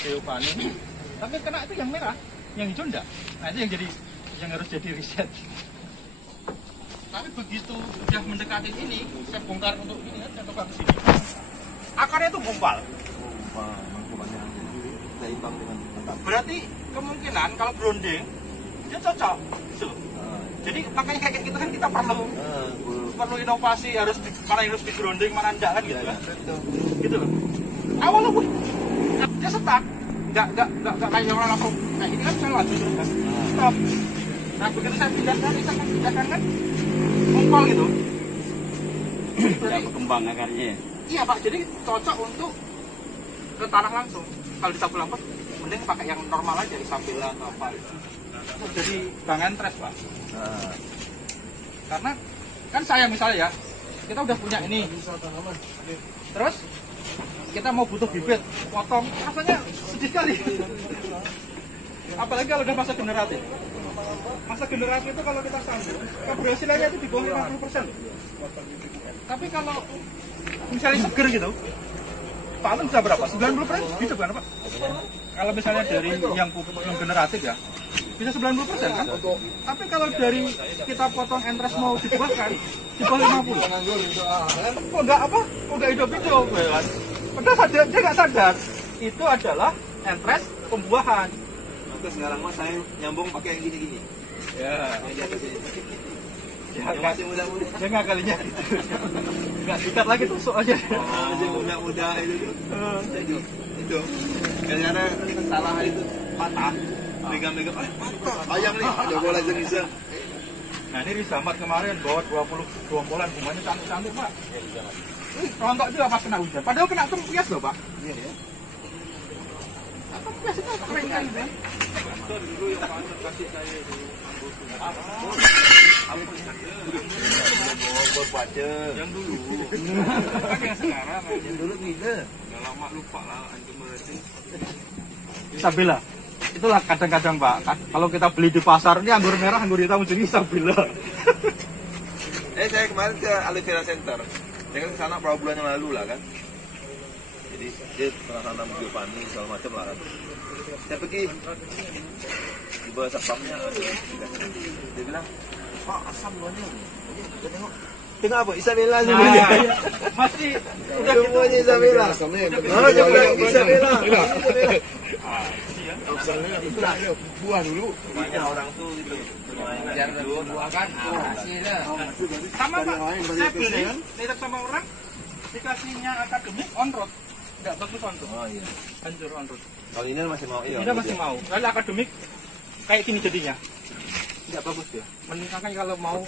geopani. Tapi kena itu yang merah, yang hijau enggak. Nah itu yang harus jadi riset. Tapi begitu sudah mendekati ini, saya bongkar untuk ini, saya coba ke sini. Akarnya itu gumpal. Berarti kemungkinan kalau grounding dia cocok. Jadi makanya kayak gitu kan kita perlu inovasi, mana harus di grounding, mana enggak kan gitu kan. Gitu loh. Awalnya dia stuck. Enggak kayak orang langsung kayak ini kan saya laju terus kan. Stop. Nah begitu saya pindahkan kan gumpal gitu. Jadi berkembang akarnya. Iya Pak, jadi cocok untuk ke tanah langsung. Kalau ditabur lampet, mending pakai yang normal aja, Isabella atau apa gitu. Jadi Bang Entres Pak. Karena kan saya misalnya ya, kita udah punya ini. Terus kita mau butuh bibit, potong, rasanya sedih sekali. Apalagi kalau udah masa generatif. Masa generatif itu kalau kita sambung, keberhasilannya itu di bawah 50%. Tapi kalau misalnya seger gitu, paling bisa berapa? 90% bisa kan Pak? Kalau misalnya dari yang pupuk yang generatif ya, bisa 90% kan? Tapi kalau dari kita potong entres mau dibuahkan, di bawah 50. Kok enggak apa? Kok enggak hidup-hidup kan? Padahal dia nggak sadar itu adalah entres pembuahan. Terus sekarang mas saya nyambung pakai yang gini-gini. Ya. Ya, masih muda-muda. Dia nggak kalinya gitu. Nggak sikat lagi tusuk aja. Masih muda-muda itu. Itu. Karena kita salah itu patah. Megang-megang, patah. Sayang nih, ada bola jenisnya. Nah ini Rizamat kemarin bawa 20 bombolan, bunganya cantik-cantik Pak. Rontok juga pas kena hujan. Padahal kena tempias loh Pak. Iya ya. Tempias itu keren kan gitu. Dulu yang pasar kasih saya itu. Yang dulu. Kan yang sekarang. Yang dulu beda. Yang lama lupa lah anjing itu. Isabella. Itulah kadang-kadang Pak, kalau kita beli di pasar ini anggur merah, anggur hitam jadi Isabella. Saya kemarin ke Aloe Vera Center. Saya kan kesana beberapa bulan yang lalu lah kan. Jadi dia pernah tanam geopani segala macam lah kan. Saya pergi di bawah satpamnya, dia bilang, Pak asam buahnya. Kita tengok apa? Isabella semuanya. Masih udah semuanya Isabella. Oh, coba Isabella. Itulah buah dulu. Banyak orang tuh gitu. Jangan buah kan hasilnya. Sama Pak, saya beli nitip sama orang dikasihnya akademik on road. Enggak bagus on road. Oh iya. Hancur on road. Kalau ini masih mau iya. Ini masih mau. Kalau akademik kayak gini jadinya. Enggak bagus dia. Mendingan kalau mau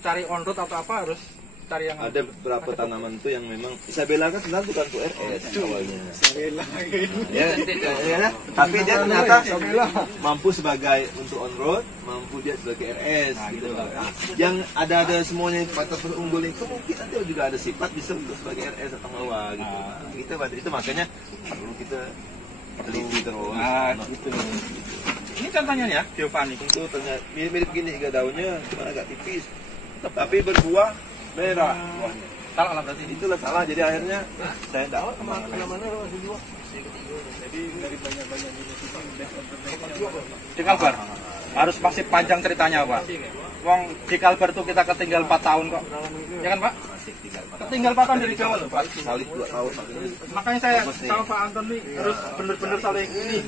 cari on road atau apa harus cari yang ada beberapa tanaman tuh yang memang Isabella kan sebenarnya bukan tuh RS awalnya. Isabella ya, tapi dia ternyata mampu sebagai untuk on road, mampu dia sebagai RS gitu. Nah, yang ada semuanya batas unggul itu mungkin nanti juga ada sifat bisa untuk sebagai RS atau bawah gitu. Itu makanya perlu kita teliti terus. Gitu. Ini contohnya ya, geopani. Itu ternyata mirip gini daunnya cuma agak tipis. Tapi berbuah merah buahnya. Salah lah berarti. Itulah salah, jadi akhirnya saya tidak kemana-mana masih dua. Jadi dari banyak-banyak di Kalbar harus masih panjang ceritanya Pak. Wong di Kalbar tuh kita ketinggal 4 tahun kok. Ya kan Pak? Ketinggal 4 tahun dari Jawa loh Pak. Salib 2 tahun. Makanya saya sama Pak Anton nih harus bener-bener saling ini.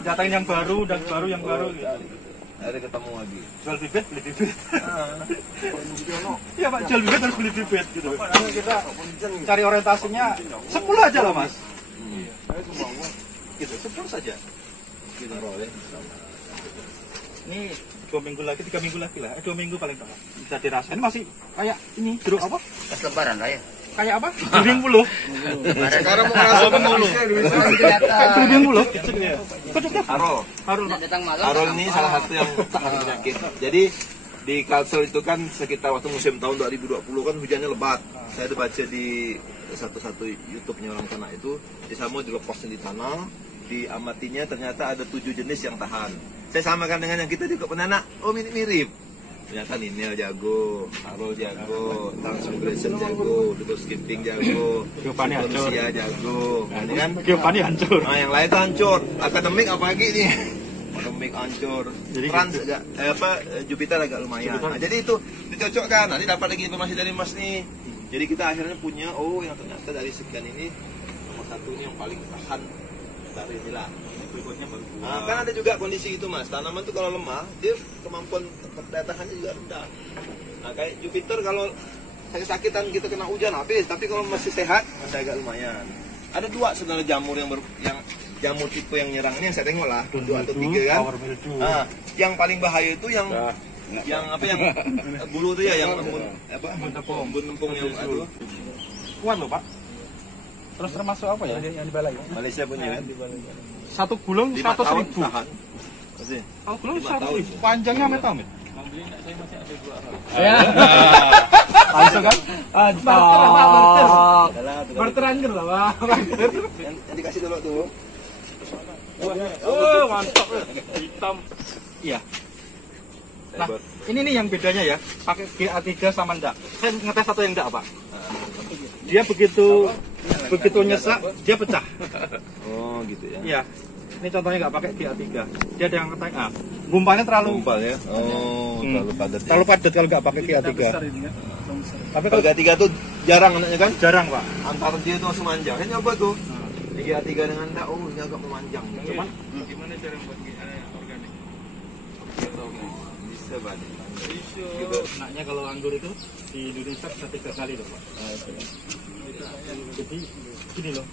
Datangin yang baru dan baru yang baru gitu. Ada ketemu lagi. Jual bibit, beli bibit. Iya Pak, jual bibit harus beli bibit gitu. Kita cari orientasinya 10 aja lah Mas. Gitu, 10 saja. Gitu. Ini 2 minggu lagi, 3 minggu lagi lah. 2 minggu paling banget. Bisa dirasain masih kayak ini jeruk apa? Pas lebaran lah ya. Kayak apa? Jering bulu. Sekarang mau ngerasa mulu. Jering bulu. Harol ini salah satu yang sangat penyakit. Jadi di Kalsel itu kan sekitar waktu musim tahun 2020 kan hujannya lebat. Saya ada baca di satu YouTube-nya orang sana itu, di sama dilepasnya di tanah, diamatinya ternyata ada 7 jenis yang tahan. Saya samakan dengan yang kita juga penanak. Oh mirip-mirip. Ternyata Ninel jago, Harold jago, Transmigration jago, Double Skipping jago, Giovanni hancur. Rusia jago, kan? Giovanni hancur. Nah, yang lain tuh hancur. Akademik apalagi nih? Akademik hancur. Jadi Trans gitu. agak, Jupiter agak lumayan. Nah, jadi itu dicocokkan. Nanti dapat lagi informasi dari Mas nih. Jadi kita akhirnya punya, yang ternyata dari sekian ini nomor satu ini yang paling tahan dari inilah. Berikutnya baru Nah, kan ada juga kondisi itu Mas. Tanaman tuh kalau lemah, dia kemampuan daya tahannya juga rendah. Nah, kayak Jupiter kalau sakit-sakitan gitu kena hujan habis, tapi kalau masih sehat masih agak lumayan. Ada dua sebenarnya jamur yang jamur tipe yang nyerang ini yang saya tengok lah, 2 atau 3 kan. Nah, yang paling bahaya itu yang bulu tuh ya, yang embun tempung yang aduh. kuat loh Pak. Terus termasuk apa ya? Yang di balai. Malaysia punya kan. Satu gulung 5 tahun 100.000. tahan. Masih. Satu gulung 5 tahun. 100.000. Panjangnya meter. Ya. Langsung kan? Barteran gitu lah, Pak. Yang dikasih dulu tuh. Oh, mantap. Hitam. Iya. Nah, ini nih yang bedanya ya, pakai GA3 sama enggak. Saya ngetes satu yang enggak, Pak. Dia begitu nyesak, dia pecah. Oh, gitu ya. Iya. Ini contohnya nggak pakai GA3. Dia ada yang ngetek gumpalnya terlalu Gumpal ya. Oh, terlalu padat. Ya. terlalu padat kalau nggak pakai GA3. Tapi Kalau kalau GA3 tuh jarang anaknya kan? jarang, Pak. Antara dia tuh langsung manjang. Kan nyoba tuh. GA3 dengan enggak, ini agak memanjang. Cuman Gimana cara buat organik? bisa banget. Gitu. Enaknya kalau anggur itu di Indonesia bisa 3 kali loh, Pak. Jadi gini loh.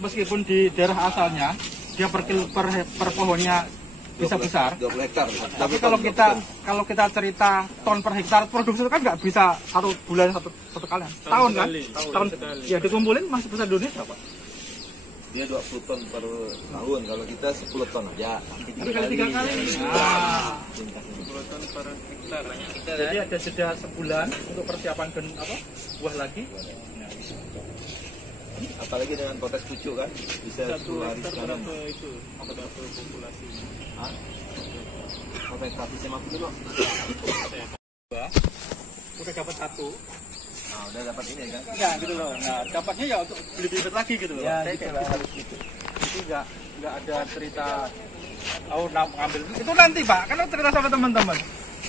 Meskipun di daerah asalnya dia per pohonnya bisa besar. 20 hektar. Tapi kalau kita cerita ton per hektar produksi itu kan nggak bisa 1 bulan satu kali. Tahun kan? Tahun ya dikumpulin masih besar Indonesia, Pak. Dia 20 ton per tahun. Kalau kita 10 ton aja. Tapi kali 3 kali. Nah, 10 ton per hektar. Jadi ada jeda sebulan untuk persiapan buah lagi. Apalagi dengan potes pucuk kan bisa 10 hari sekali. Itu berapa populasi? Potes 150 dulu. Udah dapat 1. Nah, udah dapat ini kan? Enggak gitu loh. Nah, dapatnya ya untuk beli bibit lagi gitu loh. Ya, Saya gitu kayak lah. harus gitu. Jadi enggak ada cerita ngambil. Itu nanti, Pak. Kan cerita sama teman-teman.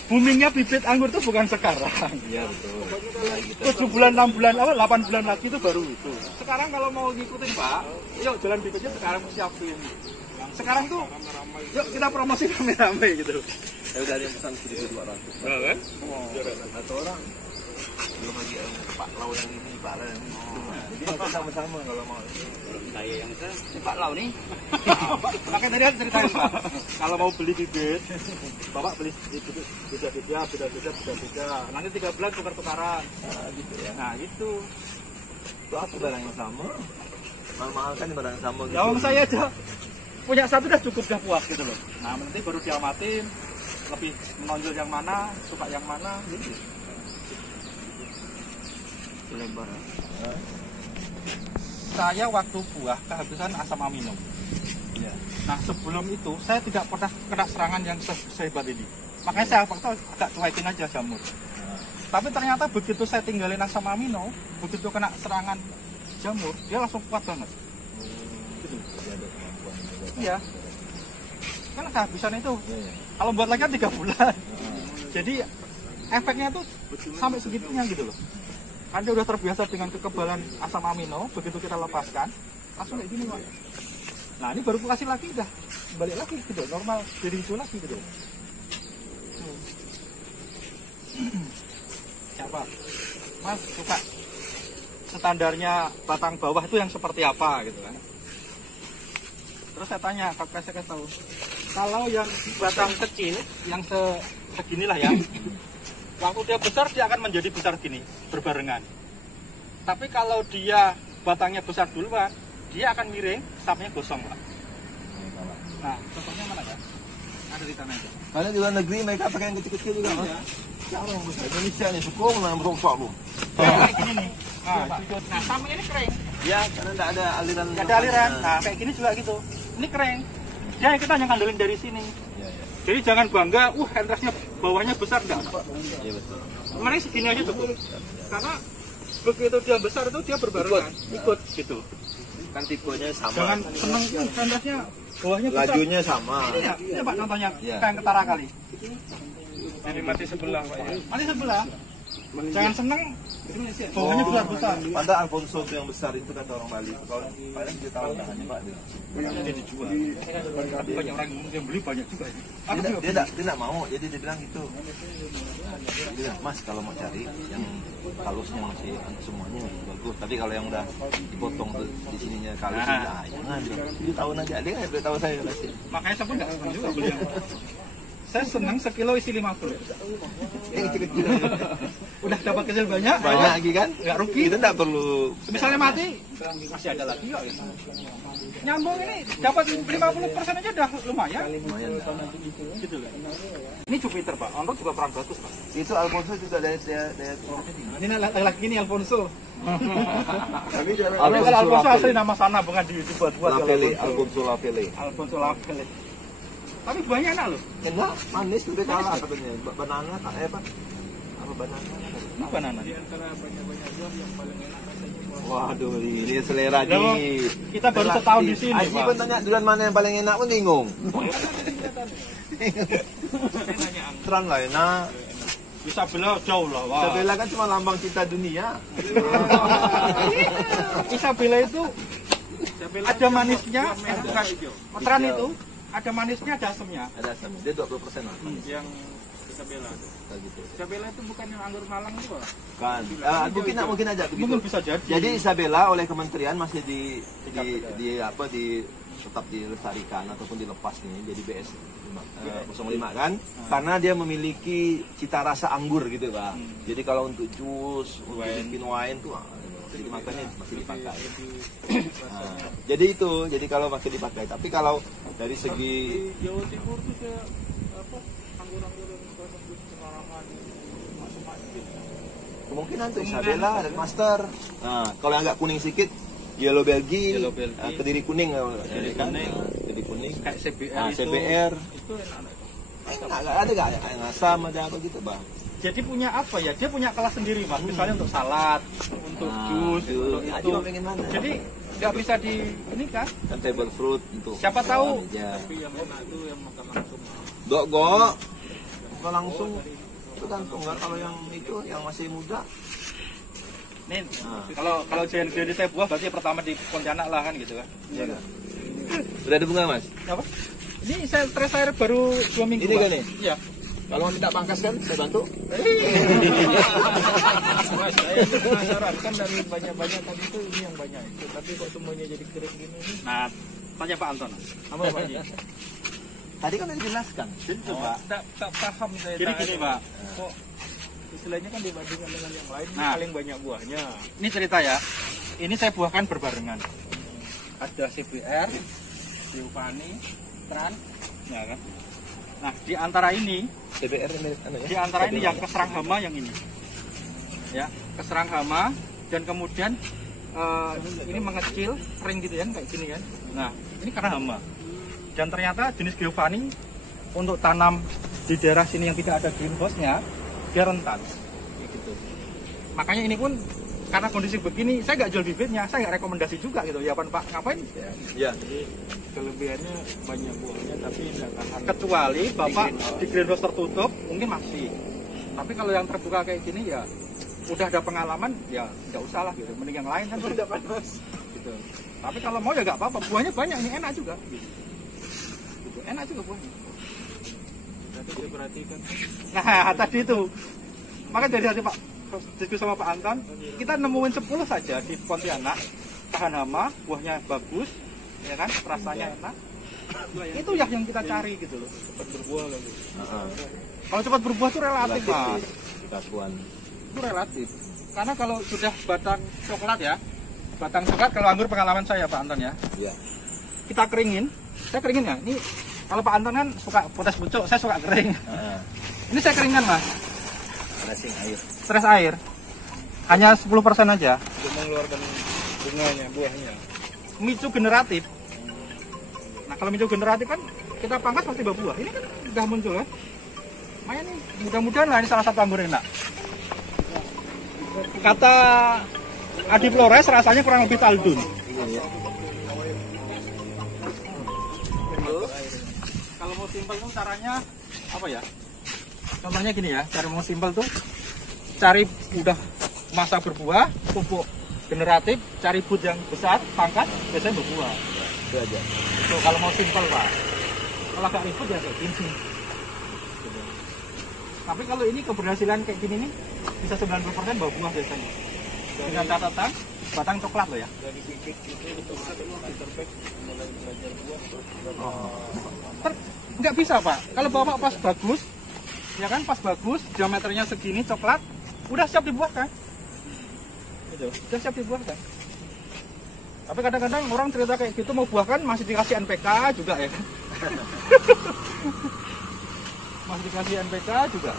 Boomingnya bibit anggur itu bukan sekarang. Iya betul. 7 bulan, 6 bulan, 8 bulan lagi itu baru itu. Sekarang kalau mau ngikutin Pak, yuk jalan bibitnya sekarang siapin. Sekarang tuh, yuk kita promosi rame-rame gitu. Ya udah ada yang pesan 1.200. Nah, kan? Satu orang. Belum lagi yang Pak Lau yang ini, Pak Lau yang ini. Jadi kita sama-sama kalau mau. Saya yang Pak Lau nih. Makanya tadi kan ceritain Pak. Kalau mau beli bibit, Bapak beli bibit beda-beda. Nanti 3 bulan tukar-tukaran. Nah, gitu ya. Nah, gitu. Itu apa barang yang sama? Mahal-mahal kan barang yang sama gitu. Ya om saya aja punya satu udah cukup, dah puas gitu loh. Nah nanti baru diamatin, lebih menonjol yang mana, suka yang mana gitu. Lebar. Saya waktu buah kehabisan asam amino. Iya. Nah sebelum itu saya tidak pernah kena serangan yang sehebat ini. Makanya saya waktu agak cuekin aja jamur. Tapi ternyata begitu saya tinggalin asam amino, begitu kena serangan jamur, dia langsung kuat banget. Gitu. Iya. Kan kehabisan itu. Kalau buat lagi kan 3 bulan. Jadi efeknya tuh sampai segitunya gitu loh. Kan dia udah terbiasa dengan kekebalan asam amino, begitu kita lepaskan, langsung kayak gini Pak. Nah ini baru kasih lagi udah balik lagi gitu, normal, jadi hijau lagi gitu. Siapa? Mas suka standarnya batang bawah itu yang seperti apa gitu kan? Terus saya tanya, saya kasih tahu, kalau yang batang kecil, yang seginilah ya, waktu dia besar dia akan menjadi besar gini, berbarengan. Tapi kalau dia batangnya besar duluan, dia akan miring, sapnya gosong Pak. Nah, contohnya mana ya? Ada di tanah itu. Karena di luar negeri mereka pakai yang kecil-kecil juga Mas. Ya orang Indonesia nih suka menang merosot lu. Kayak gini nih. Nah, sama ini kering. Ya, karena enggak ada aliran. Nggak ada aliran. Nah, kayak gini juga gitu. Ini kering. Dia kita yang ngandelin dari sini. Iya, iya. Jadi jangan bangga, entrasnya bawahnya besar enggak. Iya betul. Kemarin segini aja tuh. Karena begitu dia besar itu dia berbarengan, ikut gitu. Kan tipenya sama. Jangan seneng entrasnya bawahnya besar. Lajunya sama. Ini Pak contohnya, Iya. kayak ketara kali. Ini mati sebelah Pak ya. Mati sebelah. Jangan seneng bawahnya besar-besar. Pada Alfonso itu yang besar itu kata orang Bali. Kalau paling dia tahu tangannya Pak. Dia dijual. Banyak orang yang beli banyak juga. Dia tidak mau, jadi dia bilang gitu. Dia bilang, Mas kalau mau cari yang kalusnya masih semuanya bagus. Tapi kalau yang udah dipotong tuh di sininya kalus, jangan. Dia tahu aja, dia nggak tahu saya kasih. Makanya saya pun nggak senang juga beli yang. Saya senang sekilo isi 50. Kecil-kecil. Udah dapat kecil banyak Lagi kan? nggak rugi. Kita nggak perlu. Misalnya mati, masih ada lagi ya. Nyambung ini dapat 50% aja udah lumayan. Gitu lah. Ini Jupiter Pak, Onrod juga perang bagus Pak. Itu Alfonso juga daya. Ini lagi ini Alfonso. Tapi Kalau Alfonso asli nama sana bukan dibuat-buat. Alfonso Lavele. Alfonso Lavele. Tapi banyak enak loh. Enak, manis lebih kalah katanya. Banana apa? Apa banana? Ini banana. Waduh, ini selera Loh, di. kita baru setahun di sini, Aji Pak. pun tanya duluan mana yang paling enak pun bingung. Terang lah enak. Isabella jauh lah. Wah. Isabella kan cuma lambang cinta dunia. Isabella itu ada manisnya, meteran itu ada manisnya, ada asemnya. Ada asam, dia 20% lah. Yang Isabella itu. Kayak gitu. Isabella itu bukan yang anggur Malang itu, Pak. Kan. Mungkin aja begitu. Mungkin bisa jadi. Jadi Isabella oleh kementerian masih tetap dilestarikan ataupun dilepas nih jadi BS 05 kan, karena dia memiliki cita rasa anggur gitu Pak. Jadi kalau untuk jus, untuk bikin wine tuh jadi makanya masih dipakai. Jadi kalau masih dipakai. Tapi kalau dari segi Jawa Timur tuh kayak apa? Anggur-anggur yang sembarangan macam-macam. kemungkinan tuh Isabella dan Master. Nah, kalau yang agak kuning sedikit Yellow Belgian, Kediri kuning, Kediri kuning, Kayak CBR itu. CBR. Itu enak. Ada nggak yang asam ada apa gitu Bang? Jadi punya apa ya? Dia punya kelas sendiri, Mas. Misalnya untuk salad, untuk jus, untuk itu. Jadi nggak bisa di ini kan? Dan table fruit untuk Siapa tahu? Tapi yang enak itu yang makan langsung. Kalau langsung itu kan enggak, kalau yang itu yang masih muda. Nih, kalau JNG saya buah berarti pertama di Pontianak lah kan gitu kan? Iya kan? Sudah ada bunga Mas? Apa? Ini saya stress air baru 2 minggu. Ini kan nih? Iya. Kalau minta pangkas kan saya bantu. Mas, saya penasaran kan dari banyak-banyak tadi itu ini yang banyak itu, tapi kok semuanya jadi kering gini? Nah, tanya Pak Anton. Apa Pak Haji? Tadi kan udah dijelaskan. Jadi coba. Tak paham saya. Jadi gini Pak. Kok istilahnya kan dibandingkan dengan yang lain paling banyak buahnya. Ini cerita ya. Ini saya buahkan berbarengan. Ada CBR, Giovanni, Tran, ya kan. Nah, di antara ini, CBR di antara ini yang keserang hama yang ini. Ya, keserang hama dan kemudian ini mengecil, kering gitu kan kayak gini kan. Nah, ini karena hama. Dan ternyata jenis Giovanni untuk tanam di daerah sini yang tidak ada greenhouse-nya, dia rentan. Gitu. Makanya ini pun karena kondisi begini, saya nggak jual bibitnya, saya nggak rekomendasi juga gitu. Ya Pak, ngapain? Ya. Jadi kelebihannya banyak buahnya, tapi nggak tahan. Kecuali Bapak di greenhouse tertutup, mungkin masih. Tapi kalau yang terbuka kayak gini ya, udah ada pengalaman, ya nggak usah lah gitu. Mending yang lain kan udah panas. Gitu. Tapi kalau mau ya nggak apa-apa, buahnya banyak, ini enak juga. Gitu. Enak juga buahnya. Tapi diperhatikan. Nah tadi itu, maka dari hati Pak diskusi sama Pak Anton, kita nemuin 10 saja di Pontianak, tahan hama, buahnya bagus, ya kan, rasanya enak. Itu ya yang kita cari gitu loh. Cepat berbuah lagi. Kalau cepat berbuah itu relatif Mas. Itu relatif. Karena kalau sudah batang coklat ya, batang coklat kalau anggur pengalaman saya Pak Anton ya. Iya. Kita keringin, saya keringin ya. Ini kalau Pak Anton kan suka potes pucuk, saya suka kering. Ini saya keringkan Mas. Stres air. Hanya 10% aja. Untuk mengeluarkan bunganya, buahnya. Micu generatif. Nah kalau micu generatif kan kita pangkas pasti berbuah. Ini kan udah muncul kan. Lumayan nih, mudah-mudahan lah ini salah satu anggur enak. Kata Adi Flores rasanya kurang lebih taldun. Kalau mau simpel tuh caranya apa ya? Contohnya gini ya, cara mau simpel tuh cari udah masa berbuah, pupuk generatif, cari bud yang besar, pangkas, biasanya berbuah. Itu aja. Tuh kalau mau simpel Pak. Kalau agak ribet ya kayak gini. Tapi kalau ini keberhasilan kayak gini nih bisa 90% bawa buah biasanya. Dengan catatan batang coklat loh ya. Nggak bisa Pak. Kalau bapak pas bagus, ya kan pas bagus, diameternya segini coklat, udah siap dibuahkan. Gitu. Udah siap dibuahkan. Tapi kadang-kadang orang cerita kayak gitu mau buahkan masih dikasih NPK juga ya. Masih dikasih NPK juga.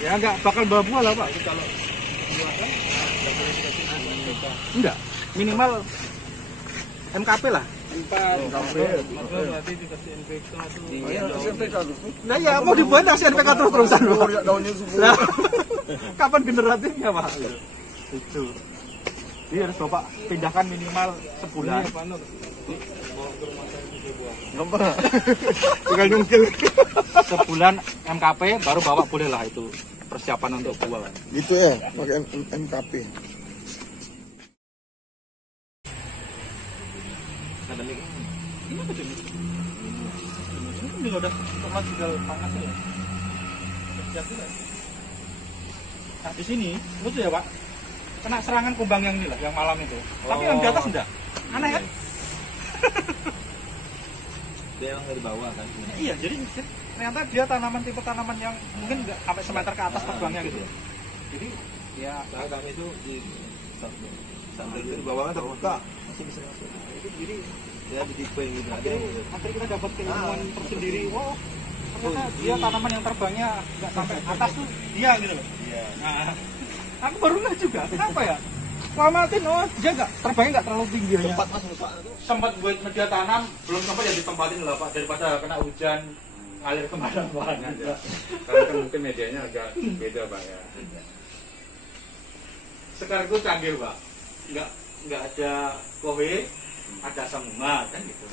Ya nggak bakal bawa buah lah Pak. Jadi kalau buahkan nggak boleh dikasih NPK. Enggak, minimal MKP lah. MKP. Maka berarti dikasih NPK tuh. Iya, NPK tuh. Nah ya mau dibuat kasih NPK terus-terusan Pak. Daunnya subur. Nah, kapan generatifnya Pak? Itu. Jadi harus Bapak pindahkan minimal sebulan. Gampang. Tinggal nyungkil. Sebulan MKP baru Bapak boleh lah itu persiapan untuk buah. Gitu ya, pakai MKP. Ini apa jenis? Ini juga udah coklat tinggal panas ya. Siap juga. Nah di sini lucu ya Pak. Kena serangan kumbang yang ini lah, yang malam itu. Tapi yang di atas enggak. Aneh kan? Dia emang dari bawah kan. Iya, jadi ternyata dia tanaman tipe tanaman yang mungkin nggak sampai semeter ke atas terbangnya gitu. Jadi ya Nah, kami itu di sampai itu di bawah kan terbuka. Masih bisa masuk. itu jadi Ya di tipe yang gitu ada. akhirnya kita dapat keilmuan tersendiri. Wow, ternyata dia tanaman yang terbangnya nggak sampai atas tuh dia gitu loh. Iya. Nah, aku baru lihat juga. Kenapa ya? Lamatin, oh dia nggak terbangnya nggak terlalu tinggi hanya. Tempat Mas rusak itu. Sempat buat media tanam, belum sempat ya ditempatin lah Pak daripada kena hujan ngalir kemana-mana. Karena kan mungkin medianya agak beda Pak ya. Sekarang itu canggih Pak, nggak ada kowe, ada asam bunga kan gitu.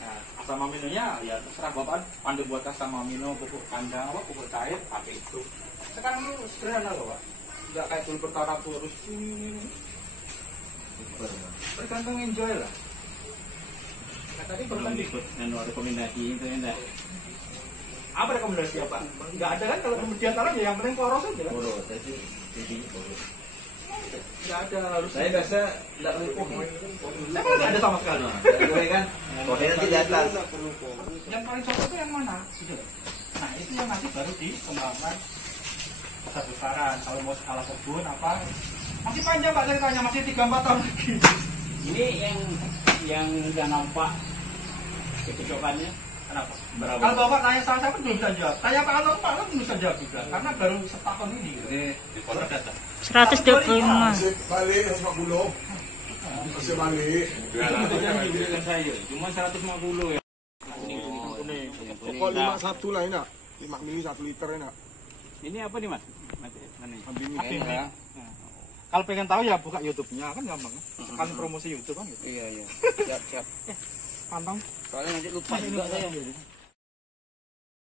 Nah, asam aminonya ya terserah Bapak pandu buat asam amino, pupuk kandang, apa pupuk cair pakai itu. Sekarang itu sederhana loh Pak, nggak kayak dulu bertaraf harus ini. Tergantung enjoy lah. Nah, tadi bertanding. Rekomendasi itu enggak. Apa rekomendasi apa? Nggak ada kan kalau kemudian tanam ya yang penting poros aja kan? Poros, saya sih jadi poros. Nggak ada harus. Saya biasa tidak perlu pohon. Saya malah nggak ada sama sekali. Gue kan, pohonnya nanti di atas. Yang paling cocok itu yang mana? Nah itu yang nanti baru dikembangkan besar-besaran. Kalau mau skala kebun apa? Masih panjang Pak ceritanya, masih 3-4 tahun lagi. Ini yang udah nampak kecocokannya. Kenapa? Berapa? Kalau Bapak tanya saya pun belum bisa jawab. Tanya Pak Anwar pun belum bisa jawab juga. Karena baru setahun ini. Ini di pos data. 125. Masih balik 150. Masih balik. Itu kan diberikan saya, cuma 150 ya. Pokok 51 lah enak. 5 mili 1 liter enak. Ini apa nih Mas? Mana? Habibie. Kalau pengen tahu ya buka YouTube-nya kan gampang. Kan promosi YouTube kan gitu. Iya. Siap. Pantang. Soalnya nanti lupa juga saya.